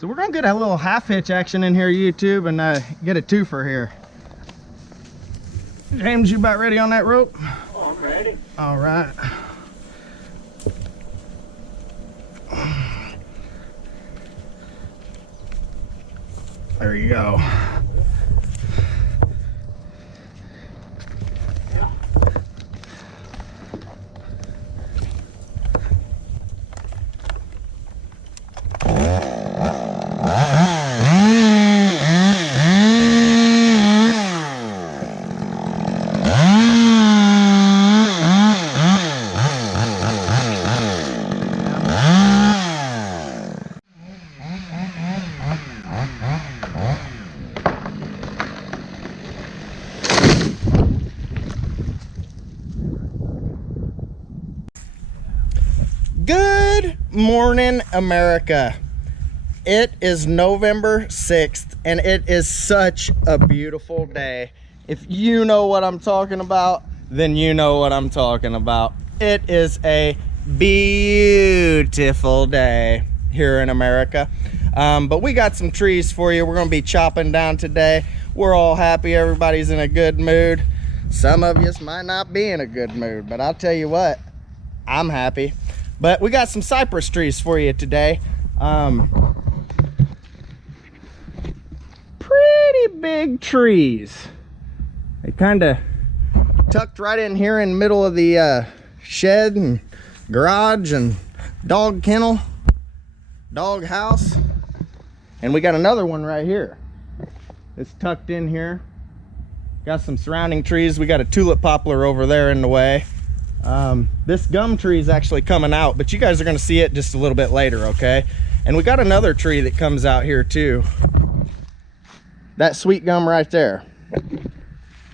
So we're gonna get a little half hitch action in here, YouTube, and get a twofer here. James, you about ready on that rope? Oh, I'm ready. All right. There you go. Good morning, America. It is November 6th and it is such a beautiful day. If you know what I'm talking about, then you know what I'm talking about. It is a beautiful day here in America. But we got some trees for you. We're going to be chopping down today. We're all happy. Everybody's in a good mood. Some of you might not be in a good mood, but I'll tell you what, I'm happy. But we got some cypress trees for you today. Pretty big trees. They kind of tucked right in here in the middle of the shed and garage and dog kennel, dog house. And we got another one right here. It's tucked in here. Got some surrounding trees. We got a tulip poplar over there in the way. This gum tree is actually coming out, but you guys are going to see it just a little bit later, okay? And we got another tree that comes out here too. That sweet gum right there.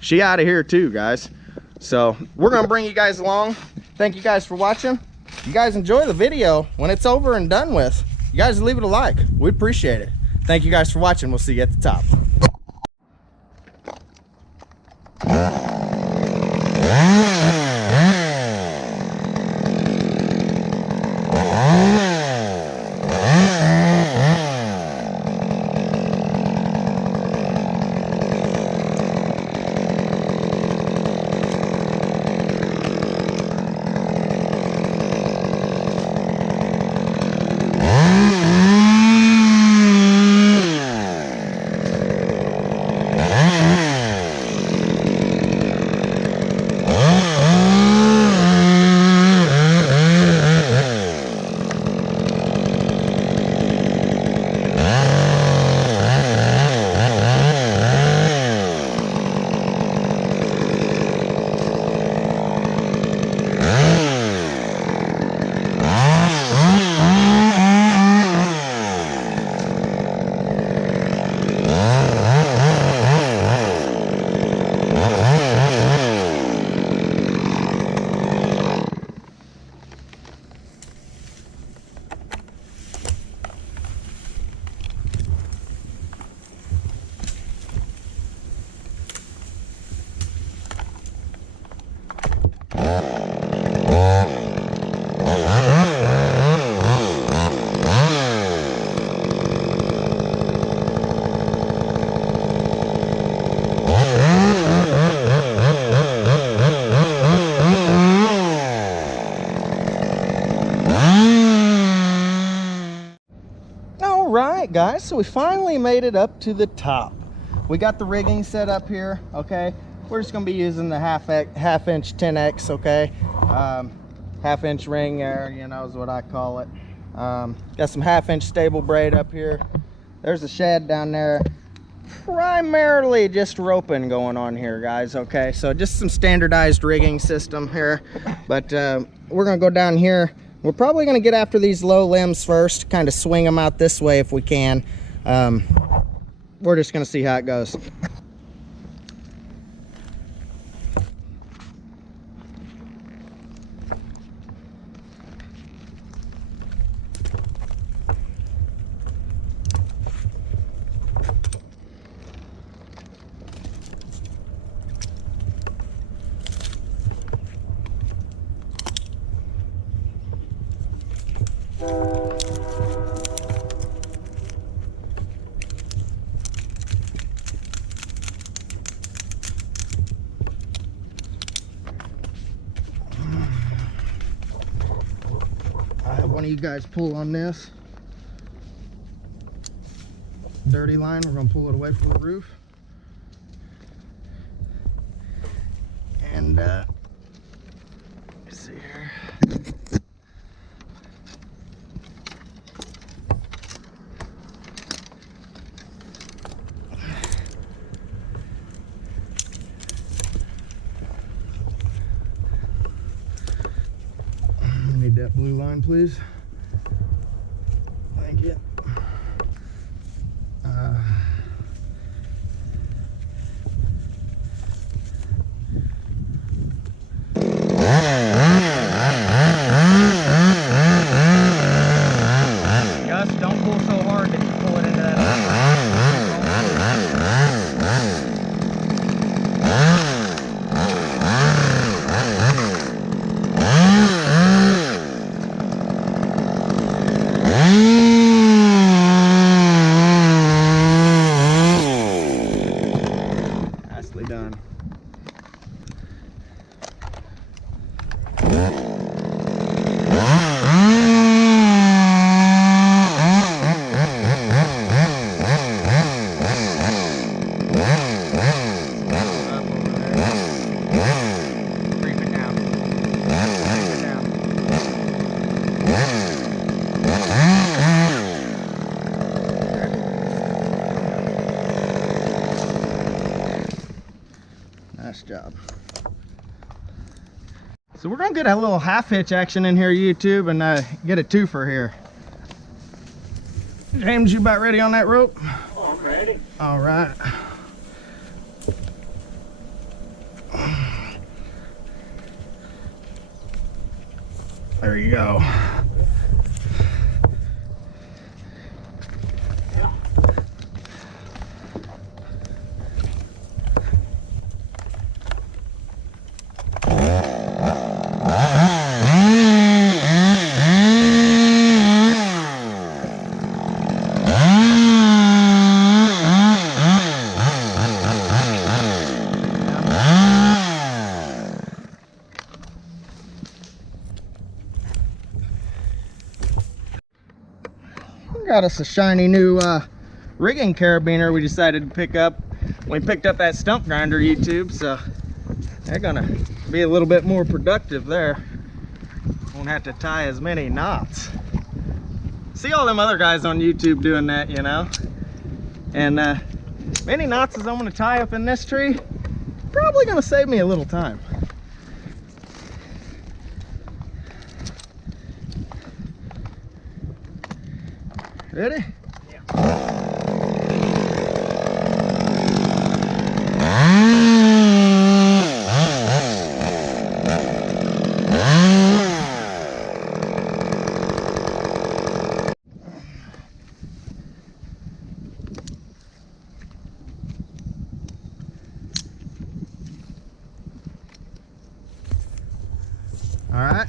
She out of here too, guys. So we're going to bring you guys along. Thank you guys for watching. You guys enjoy the video. When it's over and done with, you guys leave it a like. We appreciate it. Thank you guys for watching. We'll see you at the top. Alright guys, so we finally made it up to the top. We got the rigging set up here, okay? We're just going to be using the half inch 10X, okay? Half inch ring there, you know, is what I call it. Got some half inch stable braid up here. There's a shed down there. Primarily just roping going on here, guys, okay? So just some standardized rigging system here. But we're going to go down here. We're probably going to get after these low limbs first, kind of swing them out this way if we can. We're just going to see how it goes. of you guys pull on this dirty line. We're gonna pull it away from the roof. And let's see here. I need that blue line, please. Thank you. Gus, don't pull so hard that you pull it into that. Nicely done. Nice job. So we're gonna get a little half hitch action in here, YouTube, and get a twofer here. James, you about ready on that rope? I'm ready. All right. There you go. Got us a shiny new rigging carabiner we decided to pick up. We picked up that stump grinder, YouTube, so they're gonna be a little bit more productive there. Won't have to tie as many knots. See all them other guys on YouTube doing that, you know? And many knots as I'm gonna tie up in this tree, probably gonna save me a little time. Ready? Yeah. All right.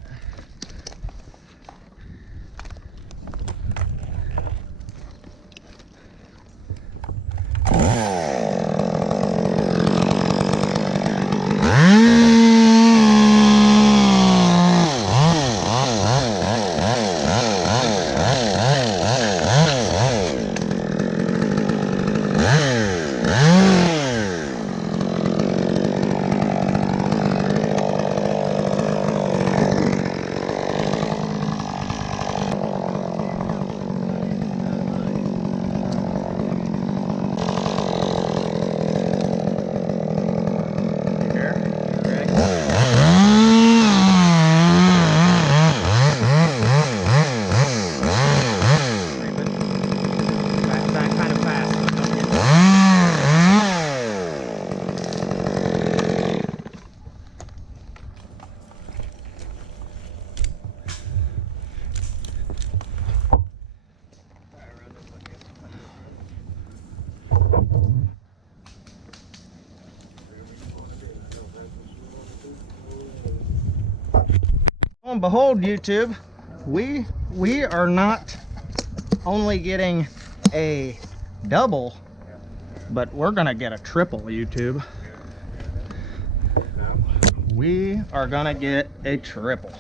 And behold, YouTube, we are not only getting a double, but we're gonna get a triple, YouTube. We are gonna get a triple.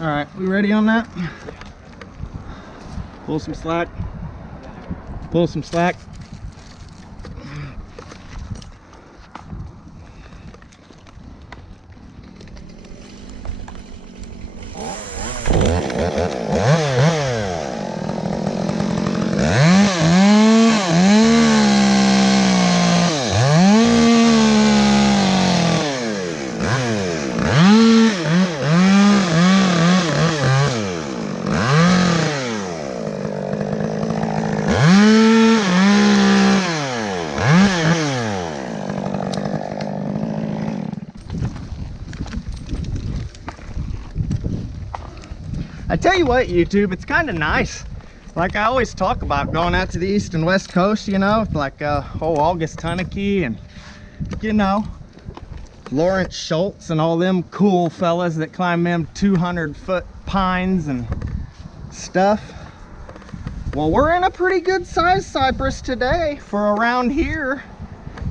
All right, we ready on that? Pull some slack. Pull some slack. I tell you what, YouTube, it's kind of nice. Like I always talk about going out to the east and west coast, you know, like August Tunneke and, you know, Lawrence Schultz and all them cool fellas that climb them 200-foot pines and stuff. Well, we're in a pretty good size cypress today for around here.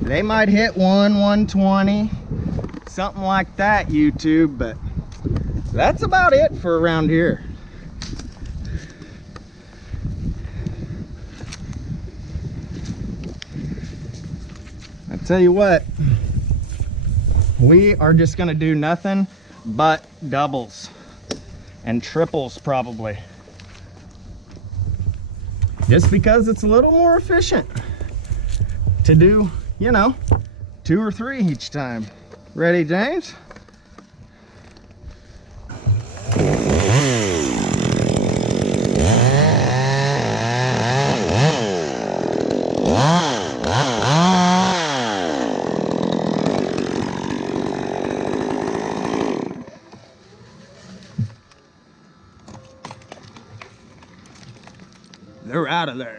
They might hit 120, something like that, YouTube, but that's about it for around here. I tell you what, we are just gonna do nothing but doubles and triples probably. Just because it's a little more efficient to do, you know, 2 or 3 each time. Ready, James? They're out of there.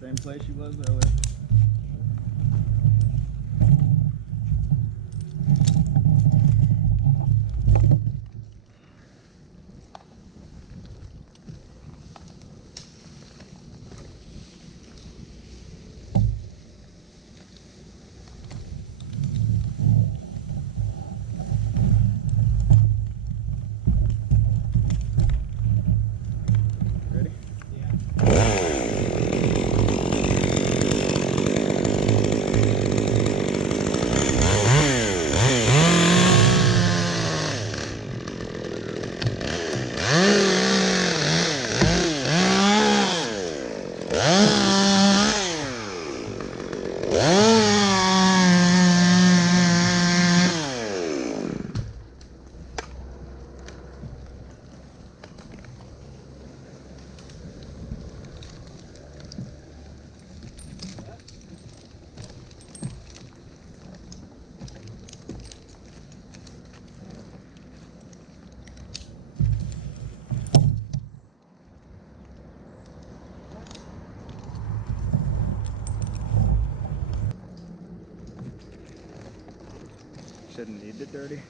Same place she was earlier. Ready? Shouldn't need it dirty.